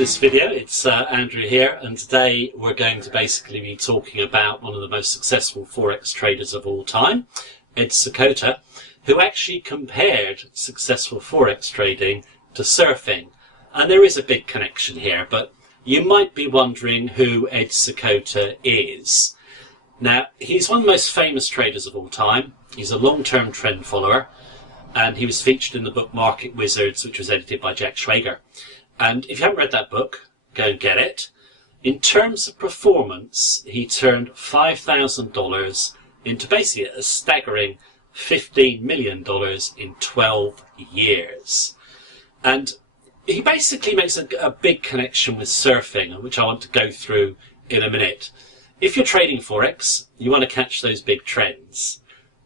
this video. It's Andrew here, and today we're going to basically be talking about one of the most successful Forex traders of all time, Ed Seykota, who actually compared successful Forex trading to surfing. And there is a big connection here, but you might be wondering who Ed Seykota is. Now, he's one of the most famous traders of all time. He's a long-term trend follower, and he was featured in the book Market Wizards, which was edited by Jack Schwager. And if you haven't read that book, go and get it. In terms of performance, he turned $5,000 into basically a staggering $15 million in 12 years. And he basically makes a big connection with surfing, which I want to go through in a minute. If you're trading Forex, you want to catch those big trends,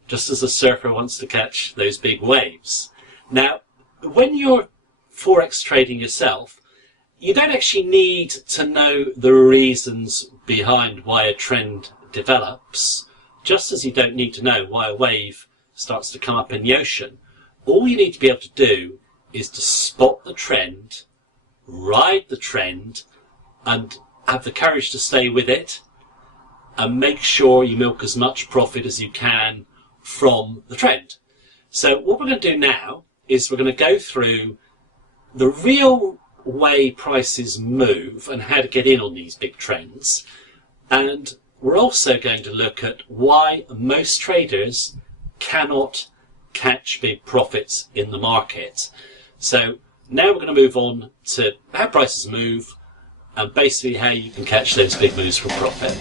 just as a surfer wants to catch those big waves. Now, when you're Forex trading yourself, you don't actually need to know the reasons behind why a trend develops, just as you don't need to know why a wave starts to come up in the ocean. All you need to be able to do is to spot the trend, ride the trend, and have the courage to stay with it, and make sure you milk as much profit as you can from the trend. So what we're going to do now is we're going to go through the real way prices move and how to get in on these big trends. And we're also going to look at why most traders cannot catch big profits in the market. So now we're going to move on to how prices move and basically how you can catch those big moves for profit.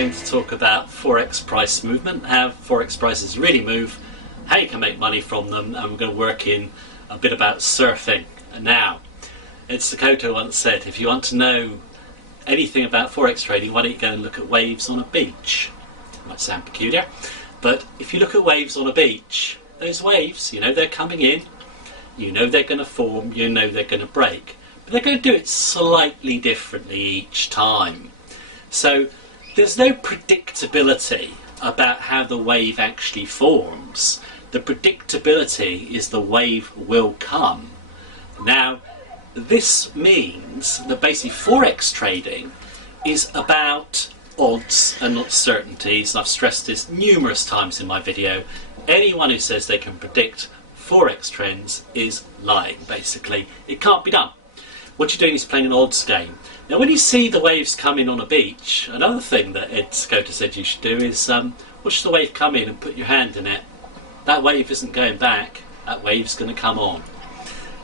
To talk about Forex price movement, how Forex prices really move, how you can make money from them, and we're going to work in a bit about surfing. And now, Ed Seykota once said, if you want to know anything about Forex trading, why don't you go and look at waves on a beach? It might sound peculiar, but if you look at waves on a beach, those waves, you know they're coming in, you know they're going to form, you know they're going to break, but they're going to do it slightly differently each time. So there's no predictability about how the wave actually forms. The predictability is the wave will come. Now, this means that basically Forex trading is about odds and not certainties. I've stressed this numerous times in my video. Anyone who says they can predict Forex trends is lying, basically. It can't be done. What you're doing is playing an odds game. Now, when you see the waves come in on a beach, another thing that Ed Seykota said you should do is watch the wave come in and put your hand in it. That wave isn't going back, that wave's going to come on.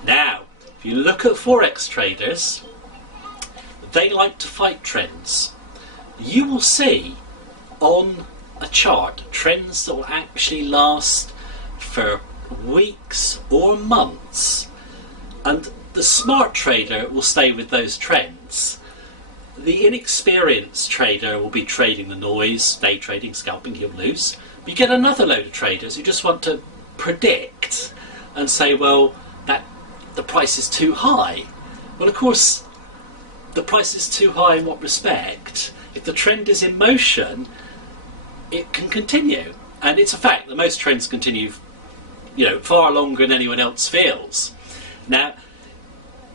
Now, if you look at Forex traders, they like to fight trends. You will see on a chart trends that will actually last for weeks or months, and the smart trader will stay with those trends. The inexperienced trader will be trading the noise, day trading, scalping, he'll lose. But you get another load of traders who just want to predict and say, well, the price is too high. Well, of course, the price is too high in what respect? If the trend is in motion, it can continue. And it's a fact that most trends continue, far longer than anyone else feels. Now,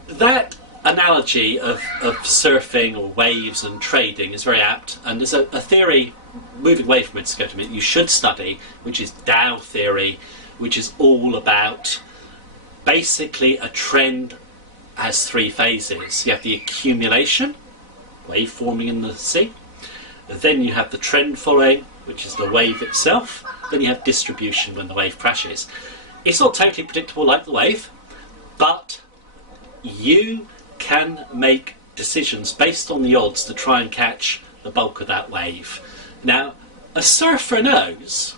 that analogy of surfing or waves and trading is very apt, and there's a theory moving away from Ed Seykota you should study, which is Dow theory, which is all about basically a trend has three phases. You have the accumulation, wave forming in the sea, then you have the trend following, which is the wave itself, then you have distribution when the wave crashes. It's not totally predictable like the wave, but you can make decisions based on the odds to try and catch the bulk of that wave. Now, a surfer knows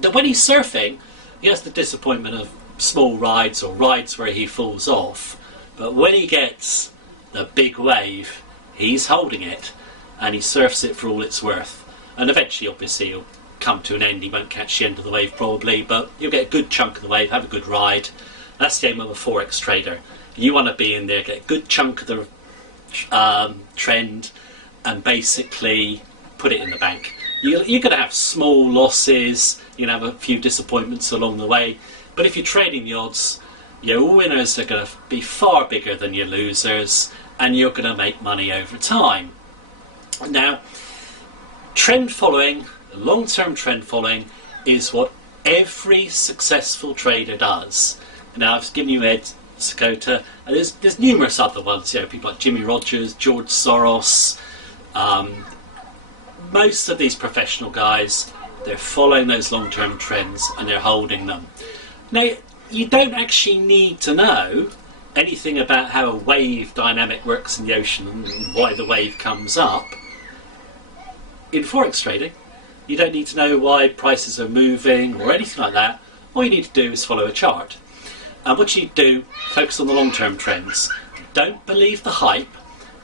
that when he's surfing, he has the disappointment of small rides or rides where he falls off, but when he gets the big wave, he's holding it and he surfs it for all it's worth. And eventually, obviously, he'll come to an end. He won't catch the end of the wave probably, but you'll get a good chunk of the wave, have a good ride. That's the aim of a Forex trader. You want to be in there, get a good chunk of the trend, and basically put it in the bank. You're going to have small losses, you're going to have a few disappointments along the way, but if you're trading the odds, your winners are going to be far bigger than your losers, and you're going to make money over time. Now, trend following, long-term trend following, is what every successful trader does. Now, I've given you Ed Sakota, and there's numerous other ones, people like Jimmy Rogers, George Soros. Most of these professional guys, they're following those long-term trends and they're holding them. Now, you don't actually need to know anything about how a wave dynamic works in the ocean and why the wave comes up. In Forex trading, you don't need to know why prices are moving or anything like that. All you need to do is follow a chart. And what you do, focus on the long-term trends. Don't believe the hype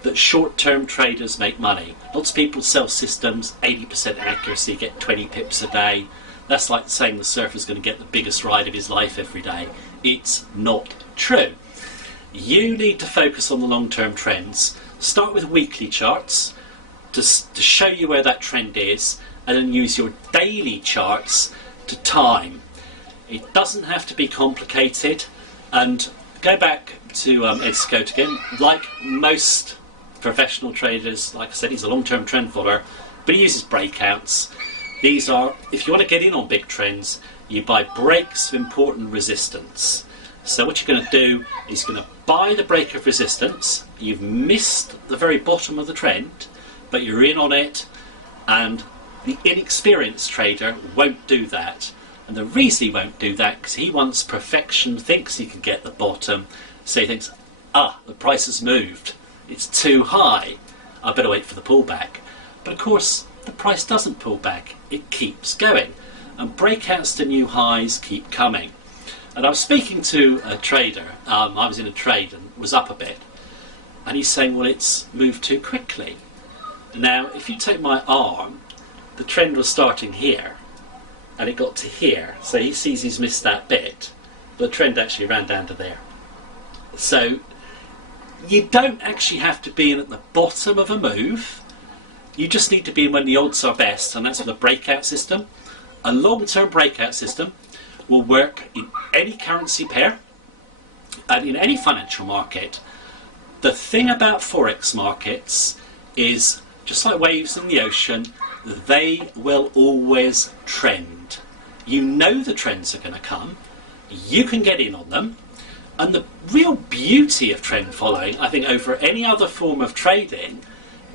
that short-term traders make money. Lots of people sell systems, 80% accuracy, get 20 pips a day. That's like saying the surfer's going to get the biggest ride of his life every day. It's not true. You need to focus on the long-term trends. Start with weekly charts to show you where that trend is, and then use your daily charts to time. It doesn't have to be complicated, and go back to Ed Sakota again. Like most professional traders, like I said, he's a long-term trend follower, but he uses breakouts. These are, if you want to get in on big trends, you buy breaks of important resistance. So what you're going to do is you're going to buy the break of resistance. You've missed the very bottom of the trend, but you're in on it, and the inexperienced trader won't do that. And the reason he won't do that, because he wants perfection, thinks he can get the bottom, so he thinks, the price has moved, it's too high, I better wait for the pullback. But of course, the price doesn't pull back, it keeps going. And breakouts to new highs keep coming. And I was speaking to a trader, I was in a trade and was up a bit, and he's saying, well, it's moved too quickly. Now, if you take my arm, the trend was starting here, and it got to here, so he sees he's missed that bit. The trend actually ran down to there. So you don't actually have to be in at the bottom of a move. You just need to be in when the odds are best, and that's with a breakout system. A long-term breakout system will work in any currency pair and in any financial market. The thing about Forex markets is, just like waves in the ocean, they will always trend. You know the trends are going to come, you can get in on them, and the real beauty of trend following, I think, over any other form of trading,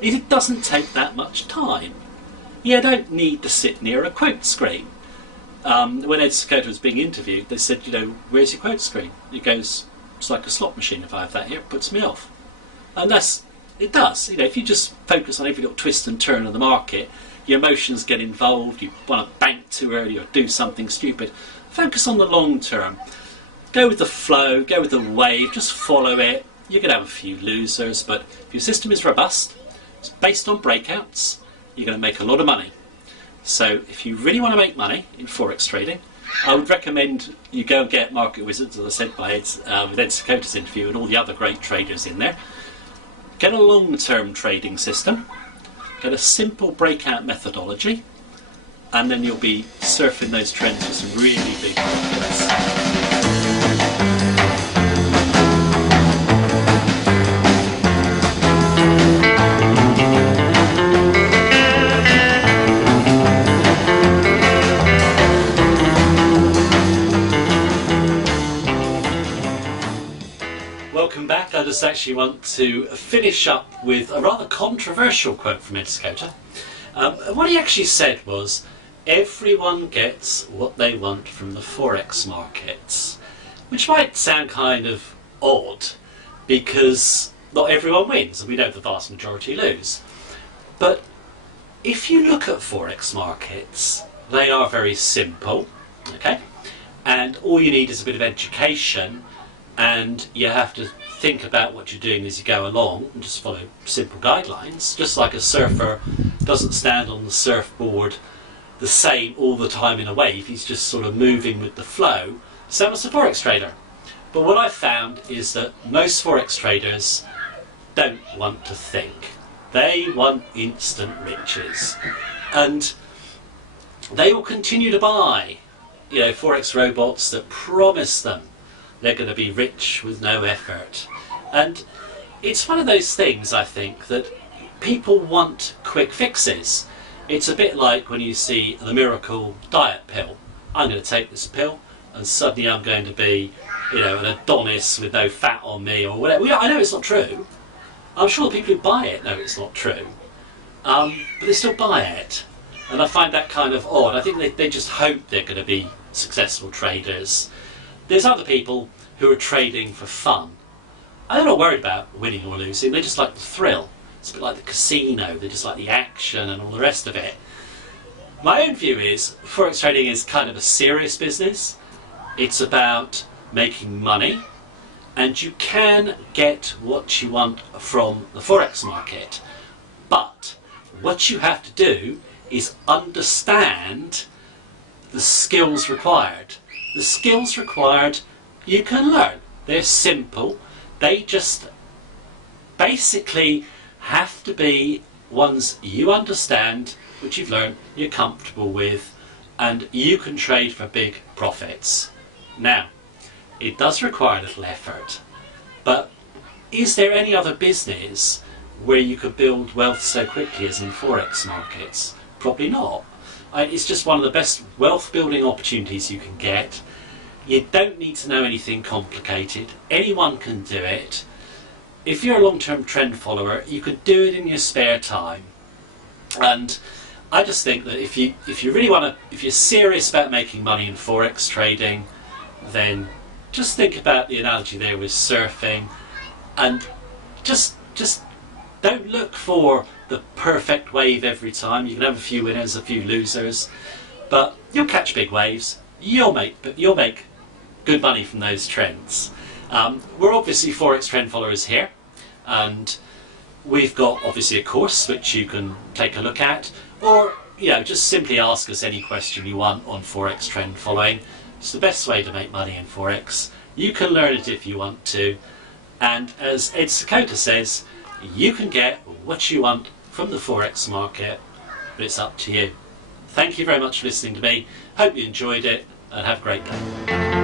is it doesn't take that much time. You don't need to sit near a quote screen. When Ed Sakota was being interviewed, they said, where's your quote screen? He goes, it's like a slot machine. If I have that here, it puts me off. And it does. If you just focus on every little twist and turn of the market, your emotions get involved, you want to bank too early or do something stupid. Focus on the long term. Go with the flow, go with the wave, just follow it. You're going to have a few losers, but if your system is robust, it's based on breakouts, you're going to make a lot of money. So if you really want to make money in Forex trading, I would recommend you go and get Market Wizards, as I said, with Ed Sakota's interview and all the other great traders in there. Get a long-term trading system, get a simple breakout methodology, and then you'll be surfing those trends with some really big profits. Welcome back. I just actually want to finish up with a rather controversial quote from Ed Sakota. What he actually said was, everyone gets what they want from the Forex markets, which might sound kind of odd because not everyone wins, and we know the vast majority lose. But if you look at Forex markets, they are very simple, okay? And all you need is a bit of education, and you have to think about what you're doing as you go along and just follow simple guidelines. Just like a surfer doesn't stand on the surfboard the same all the time in a wave. He's just sort of moving with the flow. So must a Forex trader. But what I've found is that most Forex traders don't want to think. They want instant riches. And they will continue to buy, Forex robots that promise them they're going to be rich with no effort. And it's one of those things, I think, that people want quick fixes. It's a bit like when you see the miracle diet pill. I'm going to take this pill and suddenly I'm going to be, an Adonis with no fat on me or whatever. I know it's not true. I'm sure the people who buy it know it's not true. But they still buy it. And I find that kind of odd. I think they just hope they're going to be successful traders. There's other people who are trading for fun. And they're not worried about winning or losing. They just like the thrill. It's a bit like the casino. They just like the action and all the rest of it. My own view is Forex trading is kind of a serious business. It's about making money. And you can get what you want from the Forex market. But what you have to do is understand the skills required. The skills required you can learn. They're simple. They just basically have to be ones you understand, which you've learned, you're comfortable with, and you can trade for big profits. Now, it does require a little effort, but is there any other business where you could build wealth so quickly as in Forex markets? Probably not. It's just one of the best wealth building opportunities you can get. You don't need to know anything complicated. Anyone can do it. If you're a long-term trend follower, you could do it in your spare time. And I just think that if you really want to, if you're serious about making money in Forex trading, then just think about the analogy there with surfing, and just don't look for the perfect wave every time. You can have a few winners, a few losers, but you'll catch big waves. You'll make good money from those trends. We're obviously Forex trend followers here, and we've got obviously a course which you can take a look at, or just simply ask us any question you want on Forex trend following. It's the best way to make money in Forex. You can learn it if you want to, and as Ed Sakota says, you can get what you want from the Forex market, but it's up to you. Thank you very much for listening to me. Hope you enjoyed it, and have a great day.